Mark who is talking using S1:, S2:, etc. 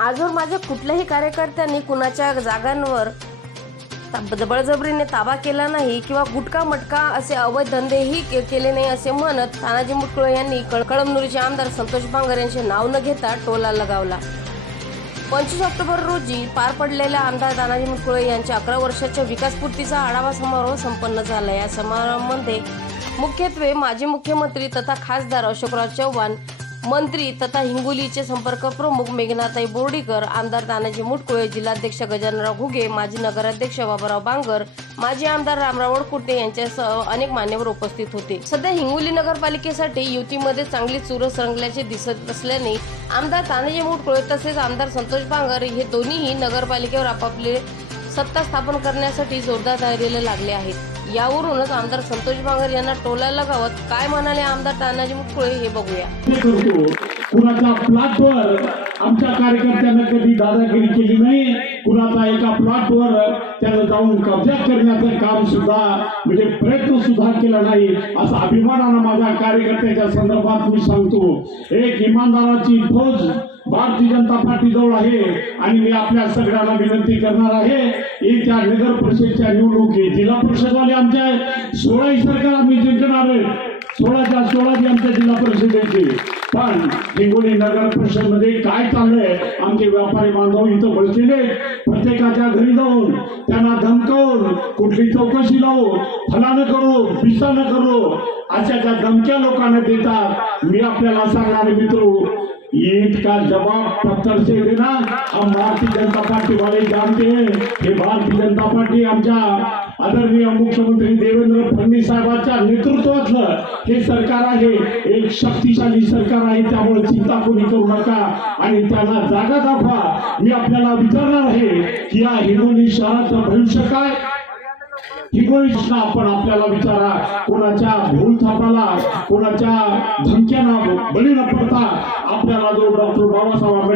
S1: आजवर माझ्या कुठल्याही कार्यकर्त्यांनी कुणाच्या जागांवर जबळजबरीने बळजबरीने ताबा केला नाही किंवा गुटखा मटका असे अवैध धंदेही के- केले नाही असे म्हणत तानाजी मुटकुळे यांनी कळ- कळमनुरीचे आमदार संतोष बांगर यांचे नाव न घेता टोला लगावला. पंचवीस ऑक्टोबर रोजी पार पडलेल्या आमदार तानाजी मुटकुळे यांच्या अकरा वर्षाच्या विकासपूर्तीचा आढावा समारोह संपन्न झाला. या समारोहामध्ये मुख्यत्वे माजी मुख्यमंत्री तथा खासदार अशोकराव चव्हाण मंत्री तथा हिंगोलीचे संपर्क प्रमुख मेघनाताई बोर्डीकर आमदार तानाजी मुटकुळे जिल्हाध्यक्ष गजानराव घुगे माजी नगराध्यक्ष बाबाराव बांगर माजी आमदार रामराव वडकुटे यांच्यासह अनेक मान्यवर उपस्थित होते. सध्या हिंगोली नगरपालिकेसाठी युतीमध्ये चांगली चुरस रंगल्याचे दिसत असल्याने आमदार तानाजी मुटकुळे तसेच आमदार संतोष बांगर हे दोन्हीही नगरपालिकेवर आपापले सत्ता स्थापन करण्यासाठी जोरदार तयारीला लागले आहेत. यावरूनच आमदार संतोष बांगर यांना टोला लगावत काय म्हणाले आमदार तानाजी मुटकुळे हे बघूया.
S2: ते कुणाच्या प्लॉटवर आमच्या कार्यकर्त्यांना कधी दादागिरी केली नाही कुणाचा एका प्लॉटवर त्यानं जाऊन कब्जा करण्याचं काम सुद्धा म्हणजे प्रयत्न सुद्धा केला नाही असा अभिमानानं माझ्या कार्यकर्त्याच्या संदर्भात मी सांगतो. एक इमानदाराची फौज भारतीय जनता पार्टी जवळ आहे आणि मी आपल्या सगळ्यांना विनंती करणार आहे येत्या नगर परिषदच्या निवडणुकीत जिल्हा परिषदवाले आमच्या सोळाही सरकार आम्ही जिंकणार आहे सोळाच्या सोळाची आमच्या जिल्हा परिषदेची. पण हिंगोली नगर परिषदमध्ये काय चाललंय आमचे व्यापारी बांधव इथं बसलेले प्रत्येकाच्या घरी जाऊन त्यांना धमकावून कुठली चौकशी लावू फलानं करू पिसानं करू अशा ज्या धमक्या लोकांना देतात मी आपल्याला सांगणारे मित्र ईद का जवाब पत्थर से देना. हम भारतीय जनता पार्टी वाले जानते हैं हे भारतीय जनता पार्टी आमच्या आदरणीय मुख्यमंत्री देवेंद्र फडणवीस साहेबांच्या नेतृत्वातलं हे सरकार आहे. एक शक्तिशाली सरकार आहे. त्यामुळे चिंता कोणी करू नका आणि त्याला जागा दाखवा. मी आपल्याला विचारणार आहे की या हिंगोली शहराचं भविष्य काय? हिंगोलीचा आपण आपल्याला विचारा. कोणाच्या भूल थापाला कोणाच्या धमक्यांना बळी न पडता आपल्याला जो डॉक्टर बाबासाहेब आंबेडकर